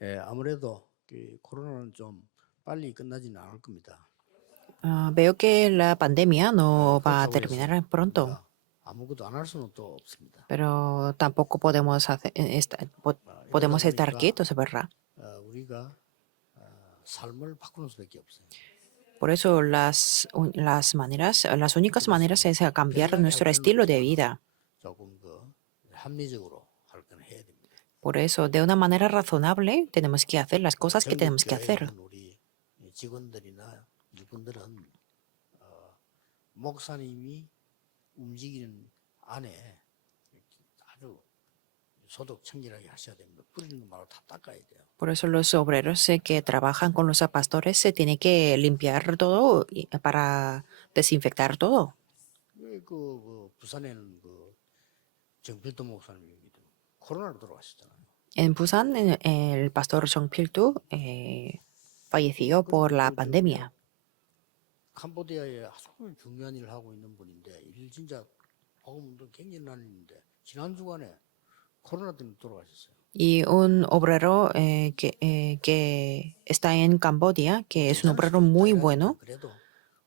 아무래도 그 코로나는 좀 빨리 끝나지는 않을 겁니다. Veo que la pandemia no va a 그렇다고 해서 terminar pronto, 우리가 아무것도 안 할 수는 또 없습니다. pero tampoco podemos 이러다 podemos estar 보니까 quietos, ¿verdad? 우리가 삶을 바꾸는 수밖에 없어요. Por eso las únicas maneras es a cambiar 편리하게 할 nuestro 필요는 estilo de 없지만은 vida. 조금 합리적으로 할 건 해야 됩니다. Por eso, de una manera razonable, tenemos que hacer las cosas que 전국 tenemos que 교회에 hacer. 있는 우리 직원들이나 이분들은 목사님이 움직이는 안에 아주 소독 청결하게 하셔야 됩니다. 뿌리는 거 말고 다 닦아야 돼요. Por eso los obreros que trabajan con los pastores se tiene que limpiar todo para desinfectar todo. 부산에는 정필도 목사님이 코로나로 돌아가셨잖아요. En Busan, el pastor Song Pil-tu falleció por la pandemia. 캄보디아에 아주 중요한 일을 하고 있는 분인데 일 진짜 복음도 굉장히 나는데 지난 주간에 코로나 때문에 돌아가셨어요. Y un obrero que está en Camboya, que es un obrero muy bueno, 그래도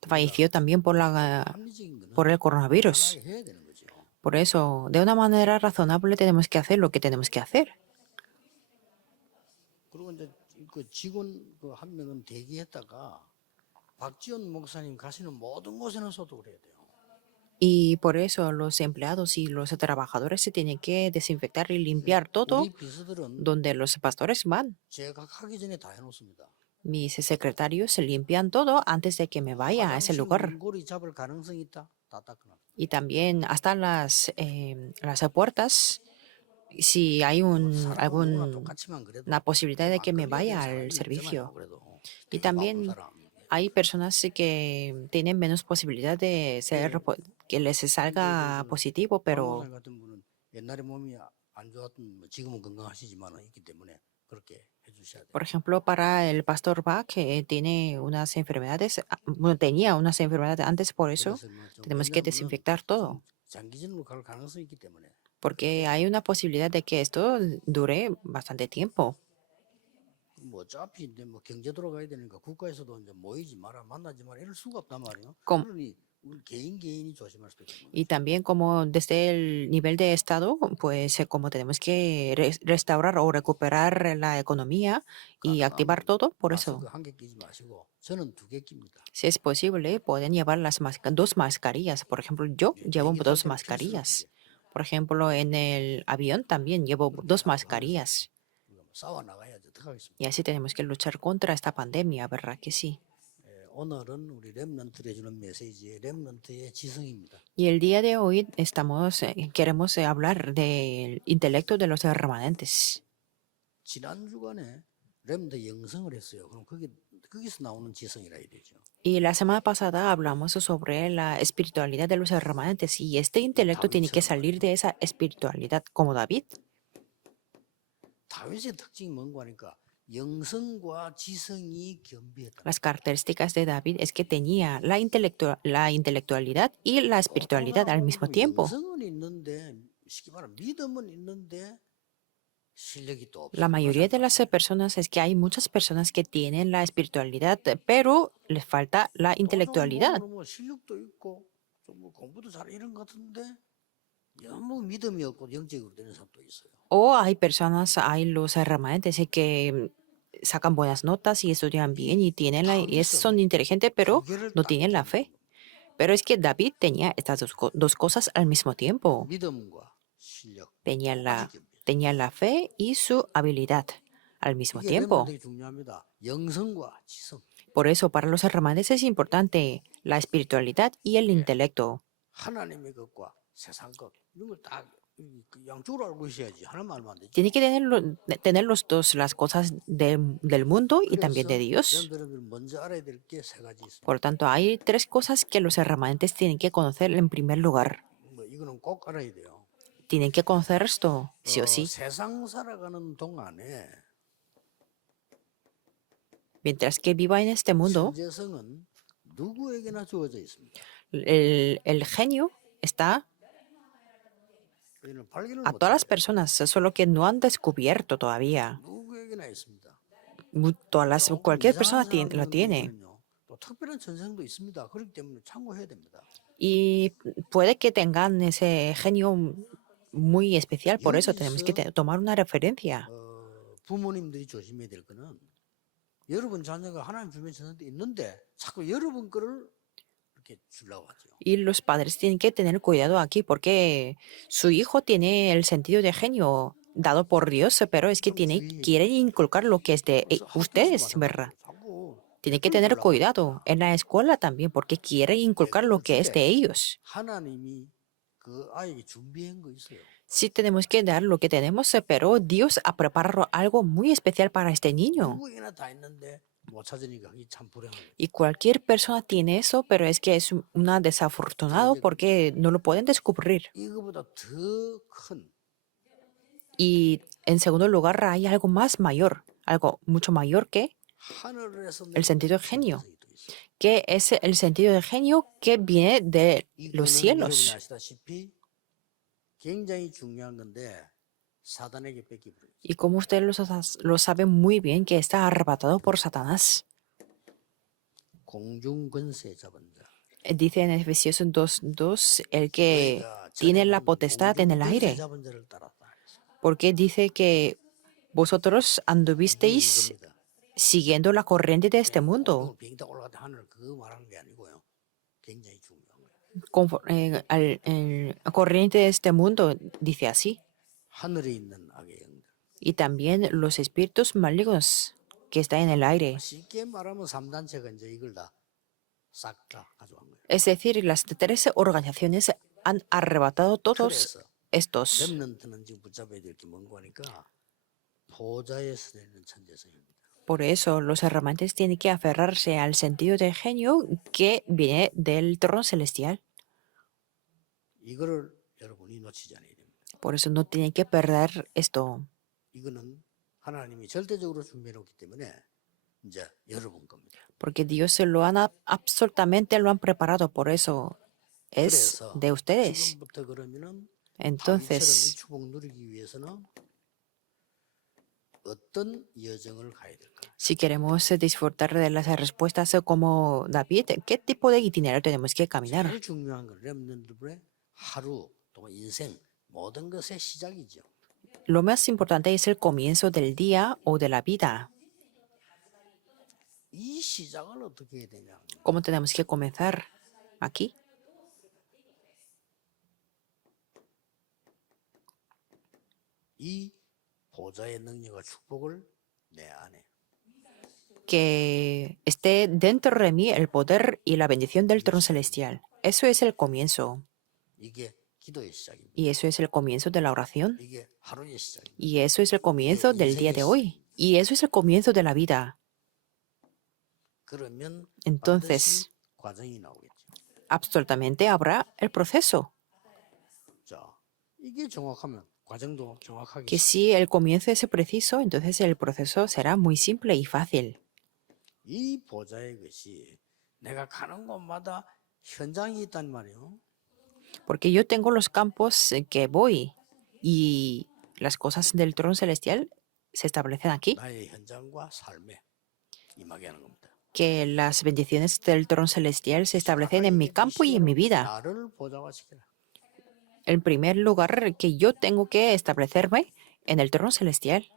falleció también 합리적인 거는 por el coronavirus. 편하게 해야 되는 거죠. Por eso, de una manera razonable tenemos que hacer lo que tenemos que hacer. 그리고 이제 그 직원 한 명은 대기했다가 박지원 목사님 가시는 모든 곳에는 소독을 해야 돼요. Y por eso los empleados y los trabajadores se tienen que desinfectar y limpiar todo 우리 비서들은 donde los pastores van. 제가 가기 전에 다 해놓습니다. Mis secretarios se limpian todo antes de que me vaya a ese 화장실 lugar. 문고리 잡을 가능성이 있다. 다 닦아놔. Y también hasta las puertas, si hay 누구나 alguna 똑같지만 그래도 posibilidad de que me 안 걸려야 vaya 될 al 사람이 servicio. 있잖아요. 그래도 Y 되게 바쁜 también 사람. hay personas que tienen menos posibilidad de que les salga positivo, 박 pero 목사님 같은 분은 옛날에 몸이 안 좋았던 지금은 건강하시지만 있기 때문에 그렇게 해주셔야 돼요. por ejemplo, para el pastor Bach, que tiene unas enfermedades, bueno, tenía unas enfermedades antes, por eso 그래서 좀 tenemos que 왜냐하면 desinfectar todo, 장기전으로 갈 가능성이 있기 때문에 porque hay una posibilidad de que esto dure bastante tiempo. 어차피 이제 경제 돌아가야 되니까 국가에서도 이제 모이지 마라 만나지 마라 이럴 수가 없단 말이에요. Com- 그러니 우리 개인이 조심할 수밖에 없는 Y 거죠. también como desde el nivel de Estado, pues como tenemos que restaurar o recuperar la economía y activar todo, por eso, 마스크 한 개 끼지 마시고 저는 2개 낍니다. si es posible, pueden llevar dos mascarillas. Por ejemplo, yo llevo 비행기 탈 dos 때는 mascarillas. 필수적이에요. Por ejemplo, en el avión también llevo dos 하면서 mascarillas. 우리가 싸워 나가야죠. 어떡하겠습니까? Y así tenemos que luchar contra esta pandemia, ¿verdad que sí? 오늘은 우리 렘넌트에 주는 메시지의 렘넌트의 지성입니다. Y el día de hoy queremos hablar del intelecto de los remanentes. 지난 주간에 렘넌트 영성을 했어요. 그럼 거기서 나오는 지성이라 해야 되죠. Y la semana pasada hablamos sobre la espiritualidad de los remanentes y este intelecto tiene que salir de esa espiritualidad como David. 다윗의 특징이 뭔가 하니까 영성과 지성이 겸비했다. Las características de David es que tenía la intelectualidad y la espiritualidad al mismo tiempo. 영성은 있는데 쉽게 말하면 믿음은 있는데 실력이 또 없어. La mayoría de las personas es que hay muchas personas que tienen la espiritualidad, pero les falta la intelectualidad. 뭐 실력도 있고 좀 공부도 잘 이런 것 같은데 너무 믿음이 없고 영적으로 되는 사람도 있어요. O hay los remanentes que sacan buenas notas y estudian bien y son inteligentes, pero no tienen la fe. Pero es que David tenía estas dos cosas al mismo tiempo. 믿음과 실력. Tenía la fe y su habilidad al mismo 이게 tiempo. 렘넌트가 중요합니다. 영성과 지성. Por eso, para los remanentes es importante la espiritualidad y el intelecto. 하나님의 것과 세상 것 이런 걸다 양쪽으로 알고 있어야지. 하나만 알면 안 되지. Tiene que tener los dos, las cosas del mundo y también de Dios. 여러분들 먼저 알아야 될 게 세 가지 있습니다. Por lo tanto, hay tres cosas que los remanentes tienen que conocer en primer lugar. 이거는 꼭 알아야 돼요. Tienen que conocer esto, sí o sí. 세상 살아가는 동안에 Mientras que viva en este mundo, 천재성은 누구에게나 주어져 있습니다. el genio está 이거는 발견을 a todas las personas, solo que no han descubierto todavía. 누구에게나 누구에게나 있습니다. Cualquier persona 이상한 lo tiene. 사람은요, 또 특별한 전생도 있습니다. 그렇기 때문에 참고해야 됩니다. Y puede que tengan ese genio muy especial, por eso tenemos que 여기서 tomar una referencia. 부모님들이 조심해야 될 거는 여러분 자녀가 하나님 주변 전생도 있는데 자꾸 여러분 거를 이렇게 주려고 하죠. Y los padres tienen que tener cuidado aquí porque su hijo tiene el sentido de genio dado por Dios, pero es que quieren inculcar lo que es de 그래서 학교에서 ustedes, ¿verdad? 마찬가지로 자꾸 Tienen que 댓글 tener 주려고 cuidado 합니다. en la escuela también porque quieren inculcar lo 댓글을 que es de 줄때 ellos. 하나님이 그 아이에게 준비한 거 있어요. Sí tenemos que dar lo que tenemos, pero Dios ha preparado algo muy especial para este niño. 누구에게나 다 있는데 못 찾으니까 그게 참 불행한 거예요. Y cualquier persona tiene eso, pero es que es una desafortunado porque no lo pueden descubrir. 이거보다 더 큰 Y en segundo lugar hay algo más mayor, algo mucho mayor que 하늘에서 el sentido de 내려온 genio, 전생이 또 있어요. que es el sentido de genio que viene de los 이거는 여러분이 cielos. 아시다시피 굉장히 중요한 건데 사단에게 뺏기버려요. Y como ustedes lo saben muy bien, que está arrebatado por Satanás. 공중 권세 잡은 자. Dice en Efesios 2:2, el que 너희가 tiene la 전에는 potestad en el 공중 권세 aire, 잡은 자를 따랐다. porque dice que vosotros anduvisteis 이겁니다. siguiendo la corriente de este mundo, 비행기 타고 올라갔다 하늘 그거 말하는 게 아니고요. 굉장히 중요한 거예요. corriente de este mundo, dice así. 하늘에 있는 악의 영들. Y también los espíritus malignos que están en el aire. 쉽게 말하면 3단체가 이제 이걸 다 싹 다 가져간 거예요. Es decir, las 13 organizaciones han arrebatado todos 그래서 estos. 렘넌트는 지금 붙잡아야 될 게 뭔고 하니까 보좌에서 되는 천재성입니다. Por eso los hermantes tienen que aferrarse al sentido de genio que viene del trono celestial. 이거를 여러분이 놓치지 않아야 됩니다. Por eso no tienen que perder esto. 이거는 하나님이 절대적으로 준비해놓기 때문에 이제 여러분 겁니다. Porque Dios se lo han absolutamente lo han preparado. Por eso es 그래서 de ustedes. 지금부터 그러면은 다윗처럼 이 Entonces, 축복 누리기 위해서는 어떤 여정을 가야 될까? si queremos disfrutar de las respuestas como David, ¿qué tipo de itinerario tenemos que caminar? 제일 중요한 건 렘넌트들의 하루 또 인생 모든 것의 시작이죠. Lo más importante es el comienzo del día o de la vida. 이 시작을 어떻게 해야 되냐? ¿Cómo tenemos que comenzar? Aquí. 이 보좌의 능력과 축복을 내 안에 Que esté dentro de mí el poder y la bendición del trono celestial. Eso es el comienzo. 이게 기도의 시작입니다. Y eso es el comienzo de la oración. 이게 하루의 시작입니다. Y eso es el comienzo del día de hoy. Y eso es el comienzo de la vida. 그러면 Entonces, 반드시 과정이 나오겠죠. absolutamente habrá el proceso. 자, 이게 정확하면 과정도 정확하게 Que si el comienzo es preciso, entonces el proceso será muy simple y fácil. 이 보좌의 것이 내가 가는 곳마다 현장이 있단 말이에요. Porque yo tengo los campos que voy y las cosas del trono celestial se establecen aquí. 나의 현장과 삶에 임하게 하는 겁니다. Que las bendiciones del trono celestial se establecen en mi campo y en mi vida. 나를 보좌화시켜라. En primer lugar, que yo tengo que establecerme en el trono celestial.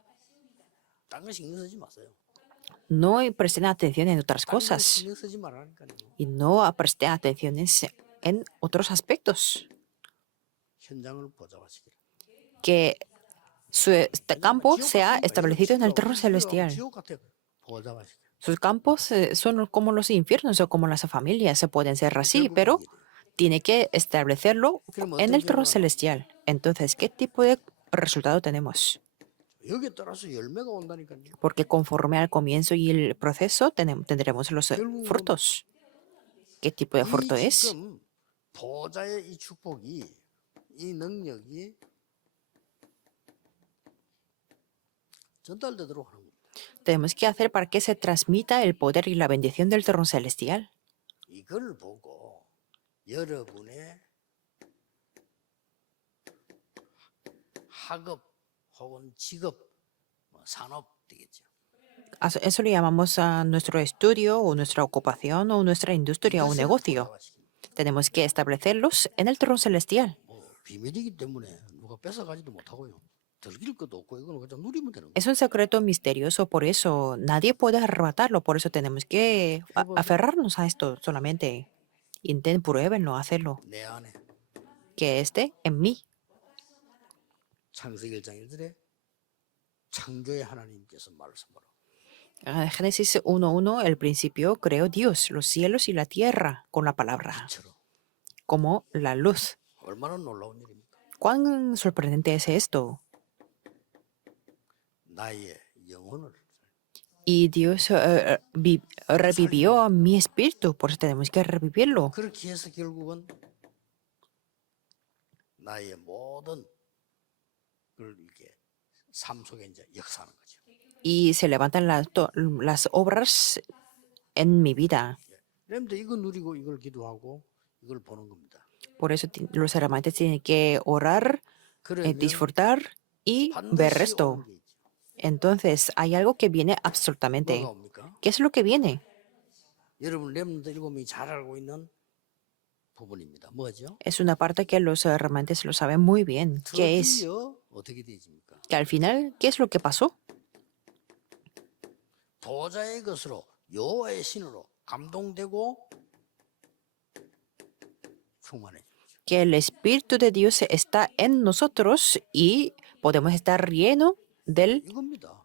딴 거 신경 쓰지 마세요. No presten atención en otras 딴거 cosas 신경 쓰지 말라니까요. y no presten atenciones en otros aspectos. 현장을 보좌화시켜라. Que su campo sea establecido en el trono celestial. 지옥 같아요. 보좌화시켜라. Sus campos son como los infiernos o como las familias, se pueden ser así, pero tiene que establecerlo en el trono celestial. Entonces, ¿qué tipo de resultado tenemos? 여기에 따라서 열매가 온다니까요. Porque conforme al comienzo y el proceso tendremos los frutos. ¿Qué tipo de fruto 이 es? 지금 보좌의 이 축복이 이 능력이 전달되도록 하는 겁니다. Tenemos que hacer para que se transmita el poder y la bendición del trono celestial. 이걸 보고 여러분의 학업 혹은 직업 산업 되겠죠. Eso le llamamos a nuestro estudio o nuestra ocupación o nuestra industria o 이것을 negocio. 도약화시킵니다. Tenemos que establecerlos en el trono celestial. 비밀이기 때문에 누가 뺏어가지도 못하고요. 들길 것도 없고 이거는 그냥 누리면 되는 거예요. Es un secreto misterioso, por eso nadie puede arrebatarlo, por eso tenemos que aferrarnos a esto solamente. Pruébenlo, hacerlo. 내 안에 Que esté en mí. 창세기 1장 1절에 창조의 하나님께서 말씀으로 Génesis 1:1, el principio creó Dios, los cielos y la tierra con la palabra, 빛으로 como la luz. 얼마나 놀라운 일입니까? ¿Cuán sorprendente es esto? 나의 영혼을 Y Dios revivió mi espíritu, por eso tenemos que revivirlo. 그렇게 해서 결국은 나의 모든 걸 이렇게 삶 속에 이제 역사하는 거죠. Y se levantan las obras en mi vida. 그런데 이거 누리고 이걸 기도하고 이걸 보는 겁니다. Por eso los hermanos tienen que orar, 그러면 disfrutar y ver 반드시 esto. 오는 게 있죠. Entonces, hay algo que viene absolutamente. 뭐가 옵니까? ¿Qué es lo que viene? 여러분 렘넌트 7명이 잘 알고 있는 부분입니다. 뭐죠? Es una parte que los hermanos lo saben muy bien. ¿Qué es? 드디어 어떻게 되십니까? Que al final, ¿qué es lo que pasó? 보좌의 것으로 여호와의 신으로 감동되고 충만해. Que el Espíritu de Dios está en nosotros y podemos estar llenos del 이겁니다.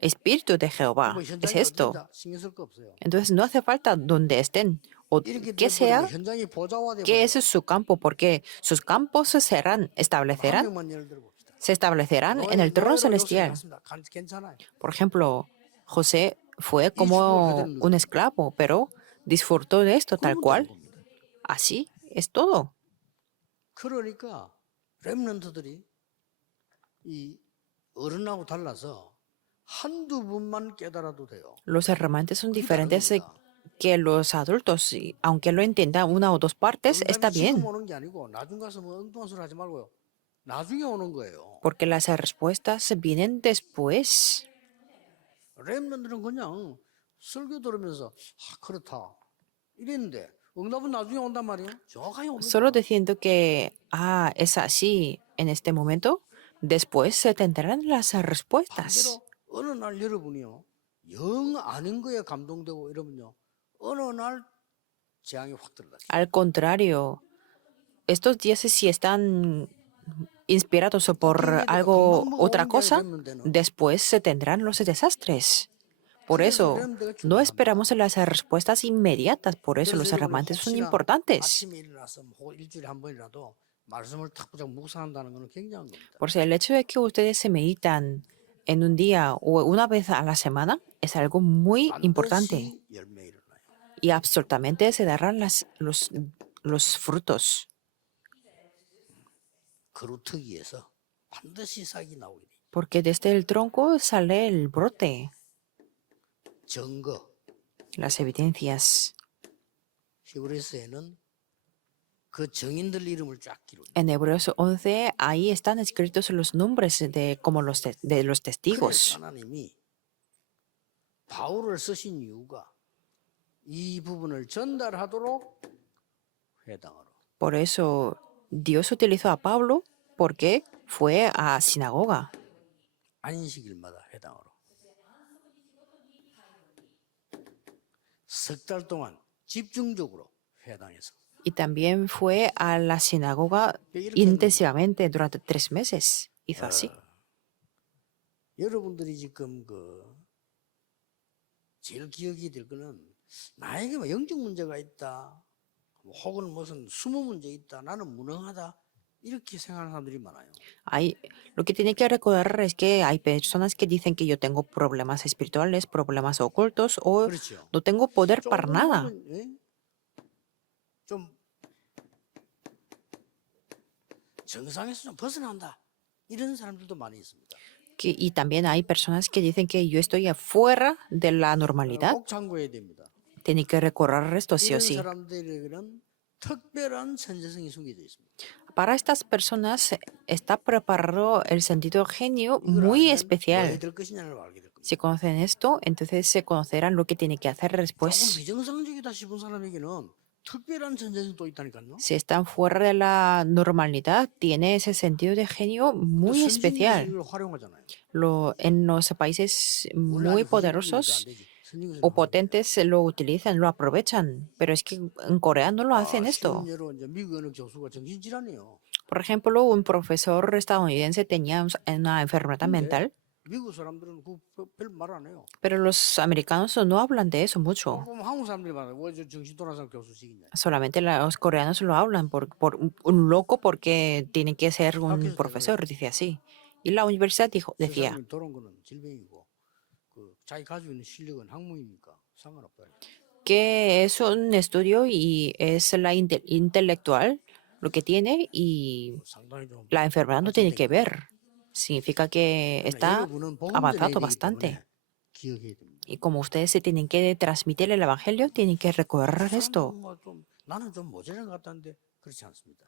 Espíritu de Jehová. 뭐 Es 현장이 esto. 어떻다 신경 쓸 거 없어요. Entonces no hace falta donde estén o 이렇게 que 돼버리면 sea 현장이 보좌화돼 que es su campo, porque sus campos 한 establecerán, 명만 예를 들어 봅시다. se establecerán en el trono celestial. 괜찮아요. Por ejemplo, José fue como un esclavo, pero disfrutó de esto tal cual. Así es todo. 그러니까 렘넌트들이 이 어른하고 달라서 한두 분만 깨달아도 돼요. Los erramantes son diferentes que los adultos, y aunque lo entiendan una o dos partes, está 지금 bien, 오는 게 아니고 나중 가서 뭐 엉뚱한 소리 하지 말고요. 나중에 오는 거예요. porque las respuestas vienen después. 렘넌트는 그냥 설교 들으면서 그렇다 이랬는데 응답은 나중에 온단 말이에요. 정확하게 옵니다. Solo diciendo que, es así en este momento, después se tendrán las respuestas. 반대로 어느 날 여러분이요 영 아닌 거에 감동되고 이러면요 어느 날 재앙이 확 들어가죠. Al contrario, estos días si están inspirados por algo, otra cosa, después se tendrán los desastres. Por eso, no esperamos las respuestas inmediatas, por eso los hermanos son importantes. 아침에 일어나서 뭐 일주일에 한 번이라도 말씀을 탁 붙잡고 묵상한다는 것은 굉장한 겁니다. Por eso el hecho de que ustedes se meditan en un día o una vez a la semana es algo muy importante 반드시 열매 일어나요. y absolutamente se darán los frutos, 그루터기에서 반드시 싹이 나오게 돼요. porque desde el tronco sale el brote, 증거. las evidencias. 히브리서에는 그 증인들 이름을 쫙 기록해요. En Hebreos 11, ahí están escritos los nombres como de los 그래서 testigos. 하나님이 바울을 쓰신 이유가 이 부분을 전달하도록 회당으로. Por eso Dios utilizó a Pablo porque fue a sinagoga. 안식일마다 회당으로. 석 달 동안 집중적으로 회당에서. Y también fue a la sinagoga intensivamente durante 3 meses. Hizo así. 여러분들이 지금 제일 기억이 될 거는 나에게 뭐 영적 문제가 있다, 혹은 무슨 수모 문제 있다, 나는 무능하다 이렇게 생각하는 사람들이 많아요. Lo que tiene que recordar es que hay personas que dicen que yo tengo problemas espirituales, problemas ocultos o 그렇죠. no tengo poder para nada. 좀 정상에서 좀 벗어난다 이런 사람들도 많이 있습니다. Y también hay personas que dicen que yo estoy afuera de la normalidad. 꼭 참고해야 됩니다. Tiene que recordar esto sí o 이런 sí. 사람들에게는 특별한 천재성이 숨겨져 있습니다. Para estas personas está preparado el sentido genio 이걸 muy 알면 뭐 해야 especial. 될 것이냐를 알게 될 겁니다. Si conocen esto, entonces se conocerán lo que tiene que hacer 조금 después. 비정상적이다 싶은 사람에게는 특별한 전쟁이 또 있다니까요. Si están fuera de la normalidad, tiene ese sentido de genio 또 muy 선진국에서 especial. 이걸 활용하잖아요. En los países 원래 muy 아직 후진국이니까 안 poderosos 되지. 선진국에서는 o 하는데. potentes lo utilizan, lo aprovechan. Pero es que en Corea no lo hacen 쉬운 esto. 예로 이제 미국 어느 교수가 정신질환이에요. Por ejemplo, un profesor estadounidense tenía una enfermedad 근데 mental, 미국 사람들은 그별 안 해요. pero los americanos no hablan de eso mucho. 보면 한국 사람들이 말해요. 왜저 정신 돌아서 교수직이냐. Solamente los coreanos lo hablan por un loco porque tiene que ser un 학교에서 내가 profesor, dice así. Y la universidad 저 decía 사람이 돌아온 거는 질병이고 그 자기 가지고 있는 실력은 학문이니까 상관없다. que es un estudio y es la intelectual lo que tiene y 상당히 좀 la enfermedad no tiene 발전된 que 거예요. ver. Significa que 그러나 está 여러분은 복음 전해야 avanzado 되기 bastante. 때문에 기억해야 됩니다. Y como ustedes se tienen que transmitir el evangelio, tienen que recorrer esto. 뭐좀 나는 좀 모자란 것 같다는데 그렇지 않습니다.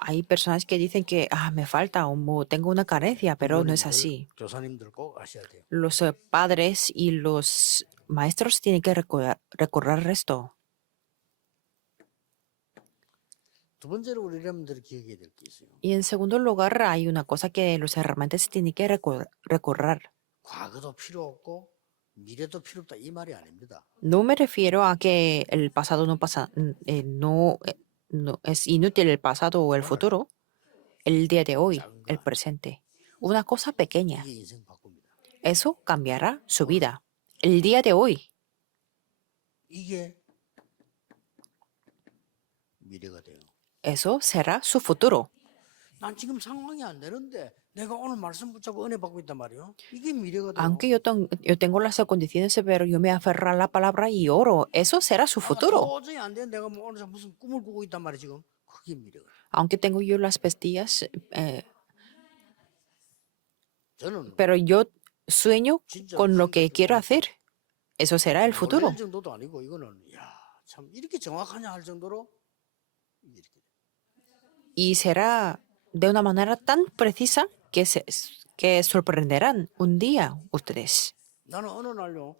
Hay personas que dicen que me falta o tengo una carencia, pero no es 부모님들, así. 교사님들 꼭 아셔야 돼요. Los padres y los maestros tienen que recorrer esto. 두 번째로 우리 여러분들이 기억해야 될 게 있어요. Y en segundo lugar, hay una cosa que los herramientas tienen que recorrer. 과거도 필요 없고 미래도 필요 없다 이 말이 아닙니다. No me refiero a que el pasado no pasa, no es inútil el pasado o el futuro, el día de hoy, el presente. Una cosa pequeña, 이게 인생 바꿉니다. eso cambiará su vida. El día de hoy, 이게 미래가 돼요. eso será su futuro. 난 지금 상황이 안 되는데 내가 오늘 말씀 붙잡고 은혜 받고 있단 말이에요. 이게 미래가 돼요. Aunque yo tengo las condiciones, pero yo me aferro a la palabra y oro, eso será su futuro. 도저히 안 돼. 내가 뭐 오늘 무슨 꿈을 꾸고 있단 말이야 지금. 그게 미래가. Aunque tengo yo las pastillas, 저는 pero yo sueño 진짜 con lo que 충격적으로 quiero hacer. Eso será el futuro. 놀랄 정도도 아니고 이거는 참 이렇게 정확하냐 할 정도로 이렇게. Y será de una manera tan precisa que sorprenderán un día ustedes. 나는 어느 날요.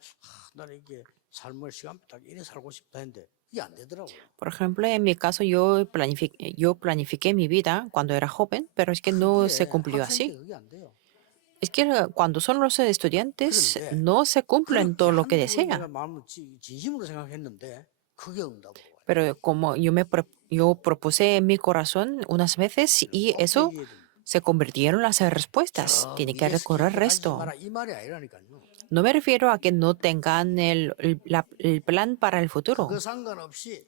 나는 이게 삶을 시간 딱 이래 살고 싶다 했는데 이게 안 되더라고요. Por ejemplo, en mi caso, yo planifiqué mi vida cuando era joven, pero es que no se cumplió 학생 때 así. 그게 안 돼요. Es que cuando son los estudiantes, 그런데 no se cumplen todo lo que 한국을 내가 desean. 마음을 진심으로 생각했는데 그게 응답으로 와요. Pero como yo propuse en mi corazón unas veces y 꼭 eso 얘기해야 됩니다. se convirtieron las respuestas. 저 Tiene que 미래 recorrer 스케줄 가지지 esto. 마라 이 말이 아니라니까요. No me refiero a que no tengan el plan para el futuro, 그거 상관없이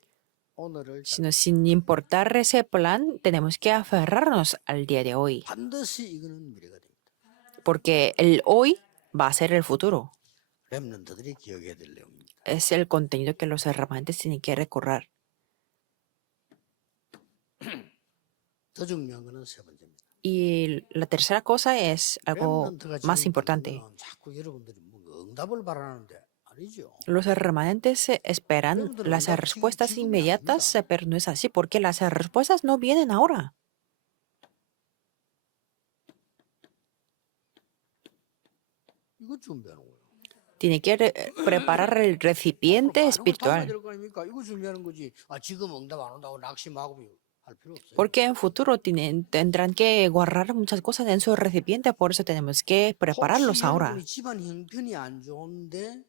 오늘을 sino sin importar ese plan, tenemos que aferrarnos al día de hoy, 반드시 이거는 미래가 됩니다. porque el hoy va a ser el futuro. 렘넌트들이 기억해야 될 내용입니다. Es el contenido que los hermantes tienen que recorrer. 더 중요한 거는 세 번째입니다. Y la tercera cosa es algo 렘넌트가 más 지금 importante. 바꾸면 자꾸 여러분들이 뭐 응답을 바라는데 아니죠. Los remanentes esperan 여러분들은 las 응답 respuestas 지금이 inmediatas, 아닙니다. pero no es así, porque las respuestas no vienen ahora. 이거 준비하는 거예요. Tiene que preparar el recipiente 많은 걸 담아야 espiritual, 될거 아닙니까? 이거 준비하는 거지. 지금 응답 안 온다고 낙심하고 할 필요 없어요. porque en futuro tendrán que guardar muchas cosas en su recipiente, por eso tenemos que prepararlos 혹시 ahora. 여러분이 집안 형편이 안 좋은데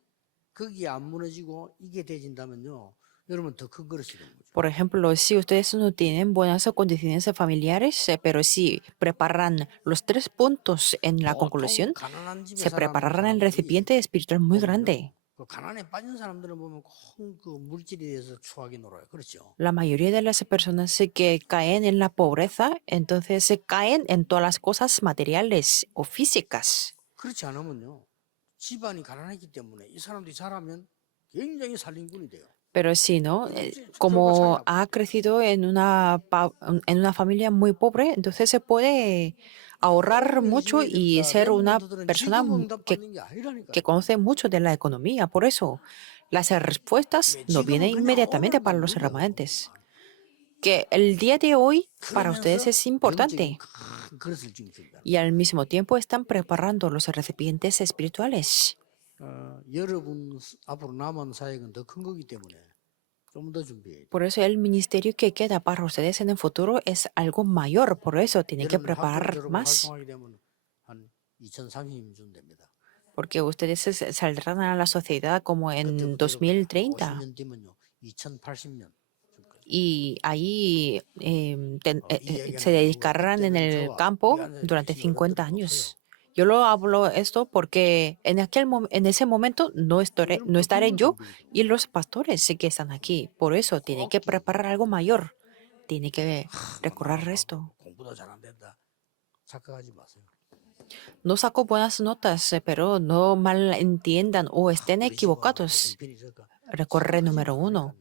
거기에 안 무너지고 이게 되진다면요. 여러분 더 큰 그릇이 되는 거죠. Por ejemplo, si ustedes no tienen buenas condiciones familiares, pero si preparan los 3 puntos en la conclusión, 보통 가난한 집에 se 살아가는 prepararán el 사람들이 recipiente espiritual muy 보면요. grande. 그 가난에 빠진 사람들은 보면 그 물질에 대해서 추하게 놀아요. 그렇죠? La mayoría de las personas que caen en la pobreza, entonces se caen en todas las cosas materiales o físicas. 그렇지 않으면요. 집안이 가난했기 때문에 이 사람들이 자라면 굉장히 살림꾼이 돼요. Pero si no, como ha crecido en una familia muy pobre, entonces se puede ahorrar mucho y ser una persona que conoce mucho de la economía. Por eso, las respuestas no vienen inmediatamente para los remanentes. que el día de hoy para ustedes 그러면서 es 영적인 importante. 큰 그릇을 지금 준비한다. Y al mismo tiempo están preparando los recipientes espirituales. 여러분 앞으로 남은 사역은 더 큰 거기 때문에 좀 더 준비해야 돼. Por eso el ministerio que queda para ustedes en el futuro es algo mayor. Por eso tienen que 여러분 preparar 학교를 졸업을 más. 활동하게 되면 한 2030쯤 됩니다. Porque ustedes saldrán a la sociedad como en 그때부터 여러분 2030. 50년 뒤면요 2080년. Y ahí 이 얘기하는 se 게 누구야? dedicarán en 그때는 el 저와 이 campo 안에 durante 계신 50 여러분들은 없어요. años. Yo lo hablo esto porque en ese momento no 여러분 no 더 큰 estaré 걸 yo 준비해야 돼. y los pastores sí que están aquí. Por eso tienen 꼭 que 기억해. preparar algo mayor. Tienen que 뭐 recorrer 나는 esto. 공부도 잘 안 된다. 착각하지 마세요. No saco buenas notas, pero no malentiendan o estén 우리 집은 equivocados. 형편이 저까 Recorre número uno.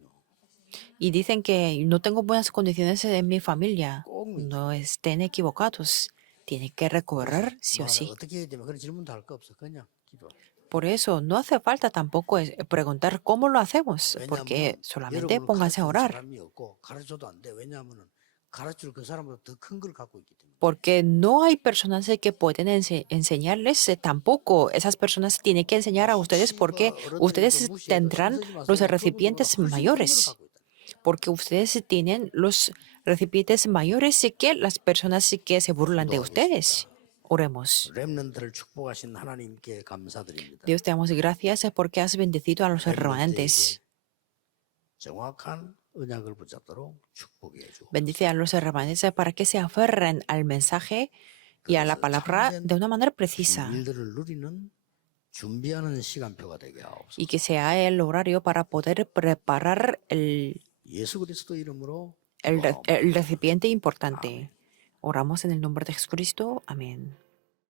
Y dicen que no tengo buenas condiciones en mi familia. 꼭 믿으세요. No estén equivocados. Tienen que recorrer sí o 뭐 sí. 어떻게 해야 되면 그런 질문도 할 거 없어. 그냥 기도해. Por eso no hace falta tampoco preguntar cómo lo hacemos, porque 왜냐하면 solamente 여러분을 pónganse a 가르치는 orar. 사람이 없고 가르쳐도 안 돼. 왜냐하면 가르칠 그 사람보다 더 큰 걸 갖고 있기 때문에. Porque no hay personas que pueden enseñarles tampoco. Esas personas tienen que enseñar a ustedes 혹시 porque 어른들이 그 ustedes 무시해도 신경 tendrán 쓰지 마세요. los 그분들보다 recipientes 훨씬 큰 거를 mayores. 갖고 있다. Porque ustedes tienen los recipientes mayores que las personas que se burlan de ustedes. Oremos. 렘넌트를 축복하신 하나님께 감사드립니다. Dios, te damos gracias porque has bendecido a los 렘넌트에게 remanentes. 정확한 언약을 붙잡도록 축복해 주고 Bendice a los remanentes para que se aferren al mensaje y a la 그래서 palabra 참된 de una manera precisa 비밀들을 누리는 준비하는 시간표가 되게 하옵소서. y que sea el horario para poder preparar 예수 그리스도 이름으로 el 기도하옵나이다. recipiente importante. Oramos en el nombre de Jesucristo. Amén.